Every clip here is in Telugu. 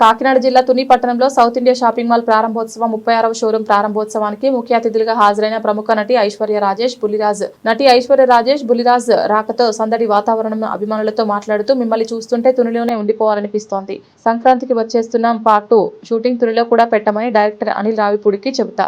కాకినాడ జిల్లా తుని పట్టణంలో సౌత్ ఇండియా షాపింగ్ మాల్ ప్రారంభోత్సవం ముప్పై ఆరవ షోరూం ప్రారంభోత్సవానికి ముఖ్య అతిథులుగా హాజరైన ప్రముఖ నటి ఐశ్వర్య రాజేష్ బుల్లిరాజ్. నటి ఐశ్వర్య రాజేష్ బుల్లిరాజ్ రాకతో సందడి వాతావరణం అభిమానులతో మాట్లాడుతూ మిమ్మల్ని చూస్తుంటే తునిలోనే ఉండిపోవాలనిపిస్తోంది. సంక్రాంతికి వచ్చేస్తున్నాం పార్ట్ షూటింగ్ తునిలో కూడా పెట్టమని డైరెక్టర్ అనిల్ రావిపూడికి చెబుతా.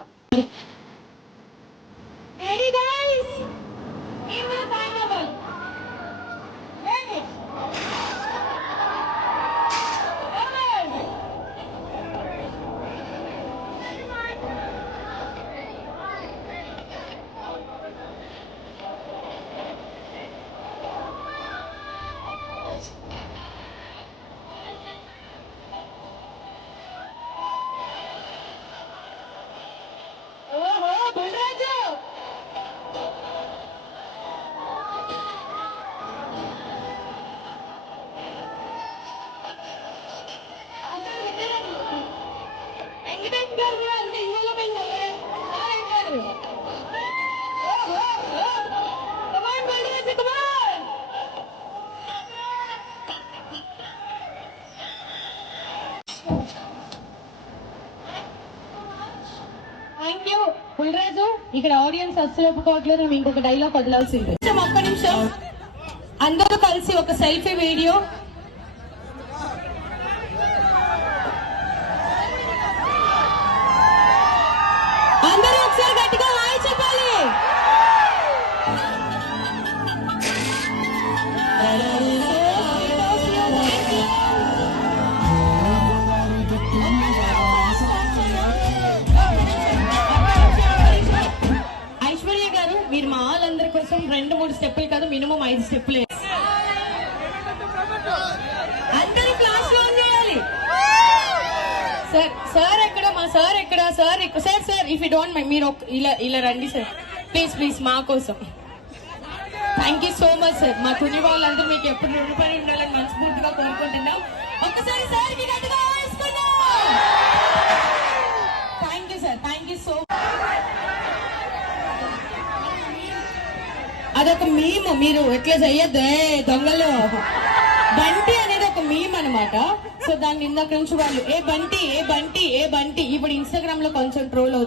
థ్యాంక్ యూ బుల్రాజు ఇక్కడ ఆడియన్స్ అస్సలు ఒప్పుకోవట్లేదు మేము ఇంకొక డైలాగ్ వదలాల్సింది. ఒక్క నిమిషం. అందరూ కలిసి ఒక సెల్ఫీ వీడియో మీరు మా వాళ్ళందరి కోసం రెండు మూడు స్టెప్పులు కాదు మినిమం ఐదు స్టెప్పులు. అందరూ క్లాస్లో చేయాలి. సార్ సార్ ఎక్కడ మా సార్ ఎక్కడ sir sir sir if you don't mind మీరు ఇలా ఇలా రండి సార్. ప్లీజ్ ప్లీజ్ మా కోసం. Thank you so much sir. మా తుని వాళ్ళందరూ మీకు ఎప్పుడు రుణపడి ఉండాలని మనస్ఫూర్తిగా కోరుకుంటున్నాం. ఒక్కసారి సార్కి గట్టిగా వేసుకున్నాం thank you sir thank you so అదొక మీమ్ మీరు ఎట్లా చెయ్యొద్దే? దొంగలు. బంటి అనేది ఒక మీమ్ అన్నమాట. సో దాన్ని ఇందాక నుంచి వాళ్ళు ఏ బంటి ఏ బంటి ఏ బంటి. ఇప్పుడు ఇన్స్టాగ్రామ్లో కొంచెం ట్రోల్ అవుతుంది